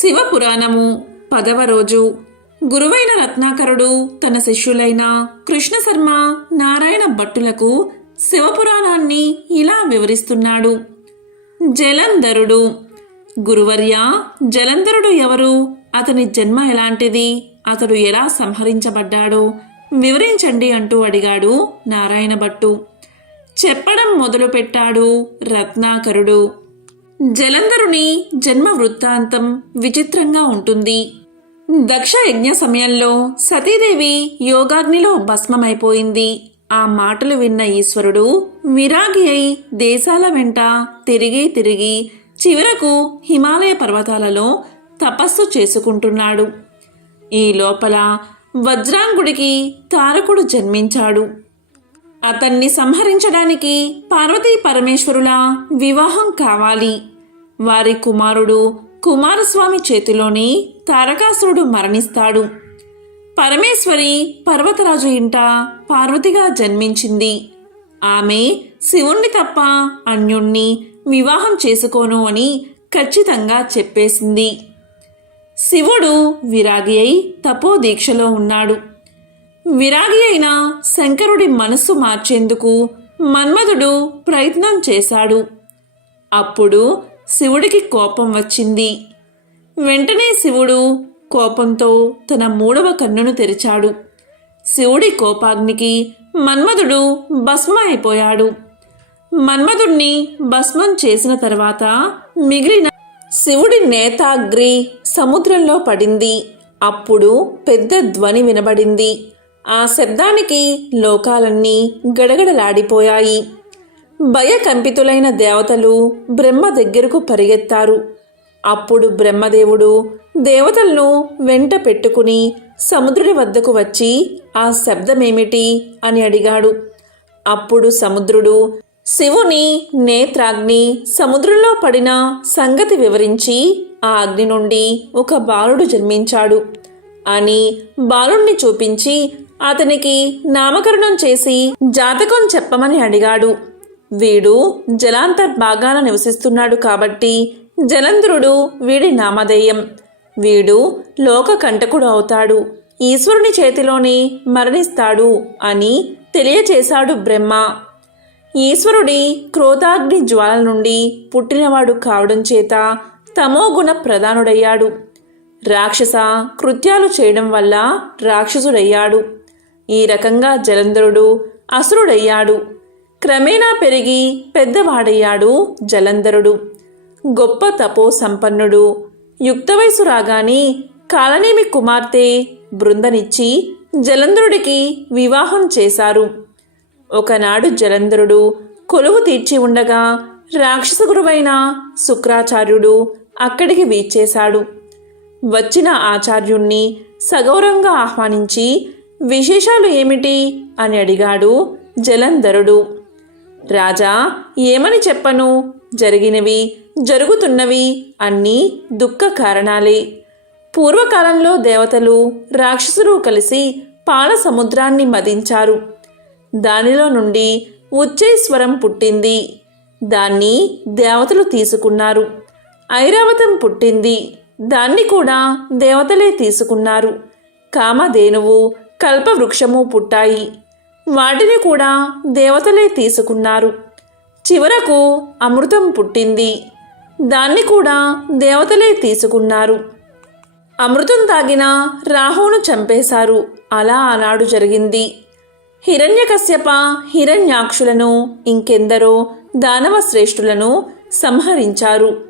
శివపురాణము పదవ రోజు. గురువైన రత్నాకరుడు తన శిష్యులైన కృష్ణశర్మ నారాయణ భట్టులకు శివపురాణాన్ని ఇలా వివరిస్తున్నాడు. జలంధరుడు. గురువర్య జలంధరుడు ఎవరు? అతని జన్మ ఎలాంటిది? అతడు ఎలా సంహరించబడ్డాడో వివరించండి అంటూ అడిగాడు నారాయణ భట్టు. చెప్పడం మొదలుపెట్టాడు రత్నాకరుడు. జలంధరుని జన్మ వృత్తాంతం విచిత్రంగా ఉంటుంది. దక్ష యజ్ఞ సమయంలో సతీదేవి యోగాగ్నిలో భస్మమైపోయింది. ఆ మాటలు విన్న ఈశ్వరుడు విరాగి అయి దేశాల వెంట తిరిగి తిరిగి చివరకు హిమాలయ పర్వతాలలో తపస్సు చేసుకుంటున్నాడు. ఈ లోపల వజ్రాంగుడికి తారకుడు జన్మించాడు. అతన్ని సంహరించడానికి పార్వతీ పరమేశ్వరుల వివాహం కావాలి. వారి కుమారుడు కుమారస్వామి చేతిలోని తారకాసురుడు మరణిస్తాడు. పరమేశ్వరి పర్వతరాజు ఇంట పార్వతిగా జన్మించింది. ఆమె శివుణ్ణి తప్ప అన్యుణ్ణి వివాహం చేసుకోను అని ఖచ్చితంగా చెప్పేసింది. శివుడు విరాగి అయి తపోదీక్షలో ఉన్నాడు. విరాగి అయిన శంకరుడి మనస్సు మార్చేందుకు మన్మధుడు ప్రయత్నం చేశాడు. అప్పుడు శివుడికి కోపం వచ్చింది. వెంటనే శివుడు కోపంతో తన మూడవ కన్నును తెరిచాడు. శివుడి కోపాగ్నికి మన్మధుడు భస్మ అయిపోయాడు మన్మధుణ్ణి భస్మం చేసిన తర్వాత మిగిలిన శివుడి నేతాగ్రి సముద్రంలో పడింది. అప్పుడు పెద్ద ధ్వని వినబడింది. ఆ శబ్దానికి లోకాలన్నీ గడగడలాడిపోయాయి. భయకంపితులైన దేవతలు బ్రహ్మ దగ్గరకు పరిగెత్తారు. అప్పుడు బ్రహ్మదేవుడు దేవతలను వెంట పెట్టుకుని సముద్రుడి వద్దకు వచ్చి ఆ శబ్దమేమిటి అని అడిగాడు. అప్పుడు సముద్రుడు శివుని నేత్రాగ్ని సముద్రంలో పడిన సంగతి వివరించి ఆ అగ్ని నుండి ఒక బాలుడు జన్మించాడు. అని బాలుణ్ణి చూపించి అతనికి నామకరణం చేసి జాతకం చెప్పమని అడిగాడు. వీడు జలాంతర్భాగాన నివసిస్తున్నాడు కాబట్టి జలంధ్రుడు వీడి నామధేయం. వీడు లోక కంటకుడు అవుతాడు. ఈశ్వరుని చేతిలోనే మరణిస్తాడు అని తెలియచేశాడు బ్రహ్మ. ఈశ్వరుడి క్రోధాగ్ని జ్వాల నుండి పుట్టినవాడు కావడం చేత తమోగుణ ప్రధానుడయ్యాడు. రాక్షస కృత్యాలు చేయడం వల్ల రాక్షసుడయ్యాడు. ఈ రకంగా జలంధరుడు అసురుడయ్యాడు. క్రమేణా పెరిగి పెద్దవాడయ్యాడు జలంధరుడు. గొప్ప తపో సంపన్నుడు యుక్త వయసు రాగానే కాలనేమి కుమార్తె బృందనిచ్చి జలంధరుడికి వివాహం చేశారు. ఒకనాడు జలంధరుడు కొలువు తీర్చి ఉండగా రాక్షస గురువైన శుక్రాచార్యుడు అక్కడికి వీచేశాడు వచ్చిన ఆచార్యుణ్ణి సగౌరవంగా ఆహ్వానించి విశేషాలు ఏమిటి? అని అడిగాడు జలంధరుడు. రాజా ఏమని చెప్పను? జరిగినవి జరుగుతున్నవి అన్నీ దుఃఖ కారణాలే. పూర్వకాలంలో దేవతలు రాక్షసులు కలిసి పాల సముద్రాన్ని మదించారు. దానిలో నుండి ఉచ్చైస్వరం పుట్టింది. దాన్ని దేవతలు తీసుకున్నారు. ఐరావతం పుట్టింది. దాన్ని కూడా దేవతలే తీసుకున్నారు. కామధేనువు కల్పవృక్షము పుట్టాయి. వాటిని కూడా దేవతలే తీసుకున్నారు. చివరకు అమృతం పుట్టింది. దాన్ని కూడా దేవతలే తీసుకున్నారు. అమృతం తాగిన రాహువును చంపేశారు. అలా ఆనాడు జరిగింది. హిరణ్యకశ్యప హిరణ్యాక్షులను ఇంకెందరో దానవ శ్రేష్ఠులను సంహరించారు.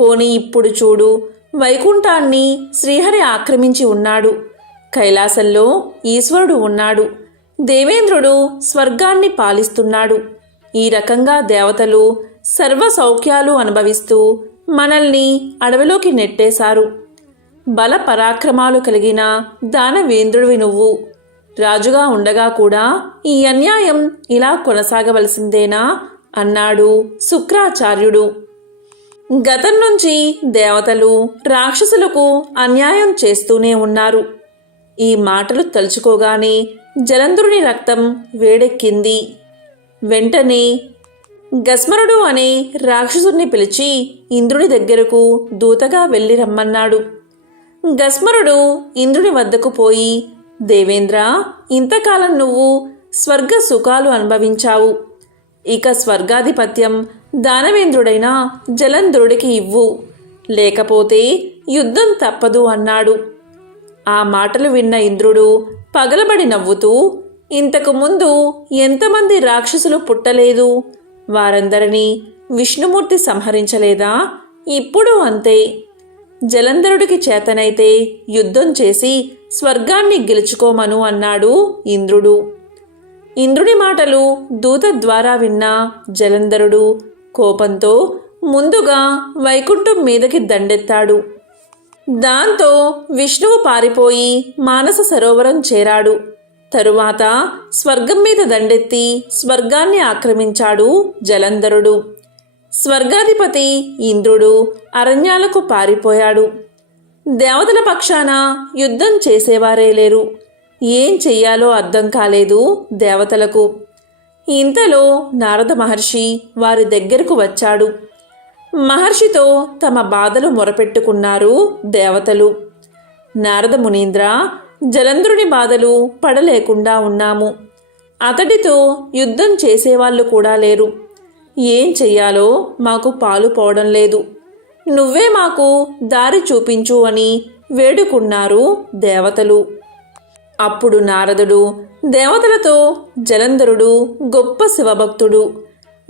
పోని ఇప్పుడు చూడు వైకుంఠాన్ని శ్రీహరి ఆక్రమించి ఉన్నాడు. కైలాసంలో ఈశ్వరుడు ఉన్నాడు. దేవేంద్రుడు స్వర్గాన్ని పాలిస్తున్నాడు. ఈ రకంగా దేవతలు సర్వ సౌఖ్యాలు అనుభవిస్తూ మనల్ని అడవిలోకి నెట్టేశారు. బల పరాక్రమాలు కలిగిన దానవేంద్రుడివి నువ్వు. రాజుగా ఉండగా కూడా ఈ అన్యాయం ఇలా కొనసాగవలసిందేనా? అన్నాడు శుక్రాచార్యుడు. గతం నుంచి దేవతలు రాక్షసులకు అన్యాయం చేస్తూనే ఉన్నారు. ఈ మాటలు తలుచుకోగానే జలంధరుని రక్తం వేడెక్కింది. వెంటనే గస్మరుడు అనే రాక్షసుడిని పిలిచి ఇంద్రుని దగ్గరకు దూతగా వెళ్ళి రమ్మన్నాడు. గస్మరుడు ఇంద్రుని వద్దకు పోయి దేవేంద్ర ఇంతకాలం నువ్వు స్వర్గ సుఖాలు అనుభవించావు. ఇక స్వర్గాధిపత్యం దానవేంద్రుడైన జలంధ్రుడికి ఇవ్వు. లేకపోతే యుద్ధం తప్పదు అన్నాడు. ఆ మాటలు విన్న ఇంద్రుడు పగలబడి నవ్వుతూ ఇంతకు ముందు ఎంతమంది రాక్షసులు పుట్టలేదు? వారందరినీ విష్ణుమూర్తి సంహరించలేదా? ఇప్పుడు అంతే. జలంధరుడికి చేతనైతే యుద్ధం చేసి స్వర్గాన్ని గెలుచుకోమను అన్నాడు ఇంద్రుడు. ఇంద్రుడి మాటలు దూత ద్వారా విన్న జలంధరుడు కోపంతో ముందుగా వైకుంఠం మీదకి దండెత్తాడు. దాంతో విష్ణువు పారిపోయి మానస సరోవరం చేరాడు. తరువాత స్వర్గం మీద దండెత్తి స్వర్గాన్ని ఆక్రమించాడు జలంధరుడు. స్వర్గాధిపతి ఇంద్రుడు అరణ్యాలకు పారిపోయాడు. దేవతల పక్షాన యుద్ధం చేసేవారే లేరు. ఏం చెయ్యాలో అర్థం కాలేదు దేవతలకు. ఇంతలో నారద మహర్షి వారి దగ్గరకు వచ్చాడు. మహర్షితో తమ బాధలు మొరపెట్టుకున్నారు దేవతలు. నారద మునీంద్ర జలంధ్రుని బాధలు పడలేకుండా ఉన్నాము. అతడితో యుద్ధం చేసేవాళ్ళు కూడా లేరు. ఏం చెయ్యాలో మాకు పాలు పోవడం లేదు. నువ్వే మాకు దారి చూపించు అని వేడుకున్నారు దేవతలు. అప్పుడు నారదుడు దేవతలతో జలంధరుడు గొప్ప శివభక్తుడు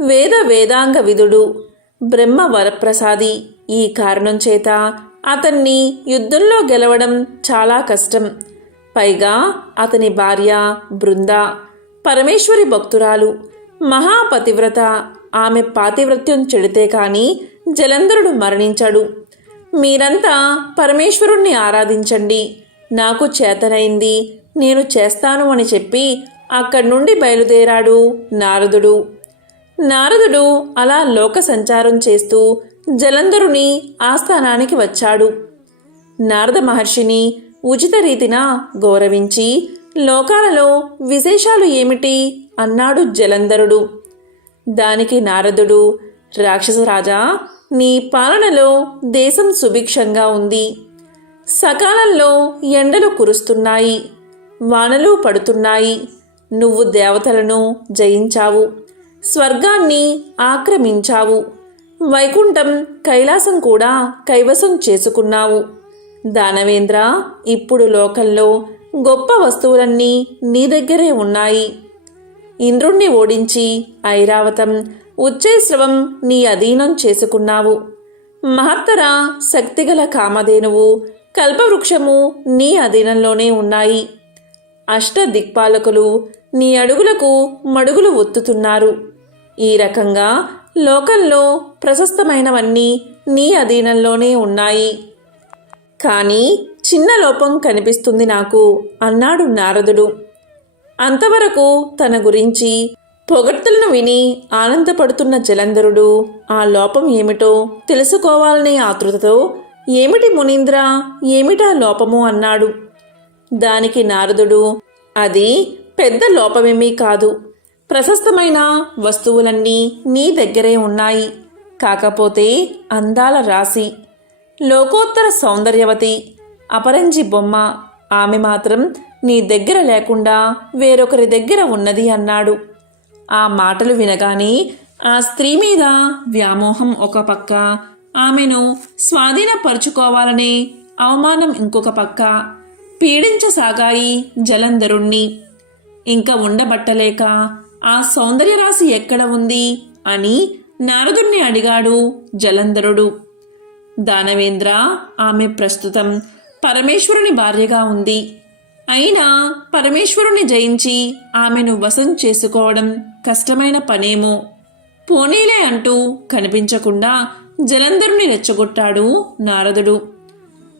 వేద వేదాంగ విధుడు బ్రహ్మ వరప్రసాది ఈ కారణం చేత అతన్ని యుద్ధంలో గెలవడం చాలా కష్టం. పైగా అతని భార్య బృంద పరమేశ్వరి భక్తురాలు మహాపతివ్రత ఆమె పాతివ్రత్యం చెడితే కానీ జలంధరుడు మరణించడు. మీరంతా పరమేశ్వరుణ్ణి ఆరాధించండి. నాకు చేతనైంది నేను చేస్తాను అని చెప్పి అక్కడి నుండి బయలుదేరాడు నారదుడు. నారదుడు అలా లోక సంచారం చేస్తూ జలంధరుని ఆస్థానానికి వచ్చాడు. నారద మహర్షిని ఉచిత రీతిన గౌరవించి లోకాలలో విశేషాలు ఏమిటి? అన్నాడు జలంధరుడు. దానికి నారదుడు రాక్షసరాజా నీ పాలనలో దేశం సుభిక్షంగా ఉంది. సకాలంలో ఎండలు కురుస్తున్నాయి వానలు పడుతున్నాయి. నువ్వు దేవతలను జయించావు. స్వర్గాన్ని ఆక్రమించావు. వైకుంఠం కైలాసం కూడా కైవసం చేసుకున్నావు. దానవేంద్ర ఇప్పుడు లోకంలో గొప్ప వస్తువులన్నీ నీ దగ్గరే ఉన్నాయి. ఇంద్రుణ్ణి ఓడించి ఐరావతం ఉచ్చైశ్రవం నీ అధీనం చేసుకున్నావు. మహత్తర శక్తిగల కామధేనువు కల్పవృక్షము నీ అధీనంలోనే ఉన్నాయి. అష్ట దిక్పాలకులు నీ అడుగులకు మడుగులు ఒత్తుతున్నారు. ఈ రకంగా లోకంలో ప్రశస్తమైనవన్నీ నీ అధీనంలోనే ఉన్నాయి. కానీ చిన్న లోపం కనిపిస్తుంది నాకు అన్నాడు నారదుడు. అంతవరకు తన గురించి పొగడ్తలను విని ఆనందపడుతున్న జలంధరుడు ఆ లోపం ఏమిటో తెలుసుకోవాలనే ఆతృతతో ఏమిటి మునీంద్ర ఏమిటా లోపము? అన్నాడు. దానికి నారదుడు అది పెద్ద లోపమేమీ కాదు. ప్రశస్తమైన వస్తువులన్నీ నీ దగ్గరే ఉన్నాయి. కాకపోతే అందాల రాశి లోకోత్తర సౌందర్యవతి అపరంజి బొమ్మ ఆమె మాత్రం నీ దగ్గర లేకుండా వేరొకరి దగ్గర ఉన్నది అన్నాడు. ఆ మాటలు వినగానే ఆ స్త్రీ మీద వ్యామోహం ఒక పక్క ఆమెను స్వాధీనపరుచుకోవాలనే అవమానం ఇంకొక పక్క పీడించసాగాయి జలంధరుణ్ణి. ఇంకా ఉండబట్టలేక ఆ సౌందర్యరాశి ఎక్కడ ఉంది? అని నారదుణ్ణి అడిగాడు జలంధరుడు. దానవేంద్ర ఆమె ప్రస్తుతం పరమేశ్వరుని భార్యగా ఉంది. అయినా పరమేశ్వరుని జయించి ఆమెను వశం చేసుకోవడం కష్టమైన పనేమో. పోనీలే అంటూ కనిపించకుండా జలంధరుని రెచ్చగొట్టాడు నారదుడు.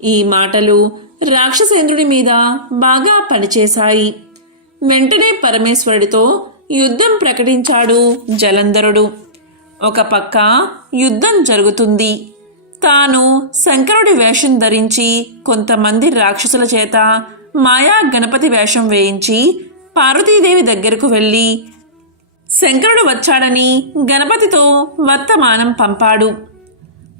ఈ మాటలు రాక్షసేంద్రుడి మీద బాగా పనిచేశాయి. వెంటనే పరమేశ్వరుడితో యుద్ధం ప్రకటించాడు జలంధరుడు. ఒక పక్క యుద్ధం జరుగుతుంది. తాను శంకరుడి వేషం ధరించి కొంతమంది రాక్షసుల చేత మాయా గణపతి వేషం వేయించి పార్వతీదేవి దగ్గరకు వెళ్ళి శంకరుడు వచ్చాడని గణపతితో వర్తమానం పంపాడు.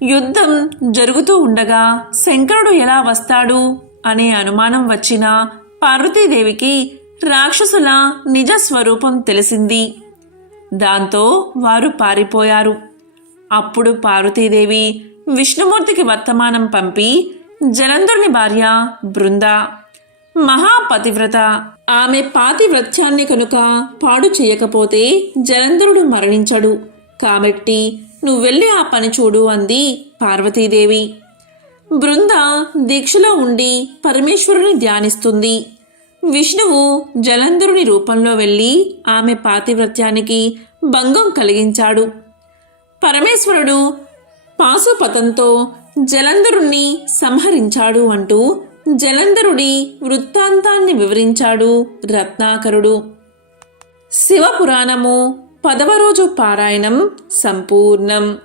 యుద్ధం జరుగుతూ ఉండగా శంకరుడు ఎలా వస్తాడు అనే అనుమానం వచ్చిన పార్వతీదేవికి రాక్షసుల నిజ స్వరూపం తెలిసింది. దాంతో వారు పారిపోయారు. అప్పుడు పార్వతీదేవి విష్ణుమూర్తికి వర్తమానం పంపి జలంధరుని భార్య బృంద మహాపతివ్రత ఆమె పాతివ్రత్యాన్ని కనుక పాడు చేయకపోతే జలంధరుడు మరణించడు. కాబట్టి నువ్వెళ్ళి ఆ పని చూడు అంది పార్వతీదేవి. బృంద దీక్షలో ఉండి పరమేశ్వరుని ధ్యానిస్తుంది. విష్ణువు జలంధరుని రూపంలో వెళ్ళి ఆమె పాతివ్రత్యానికి భంగం కలిగించాడు. పరమేశ్వరుడు పాశుపతంతో జలంధరుణ్ణి సంహరించాడు అంటూ జలంధరుడి వృత్తాంతాన్ని వివరించాడు రత్నాకరుడు. శివపురాణము పదవ రోజు పారాయణం సంపూర్ణం.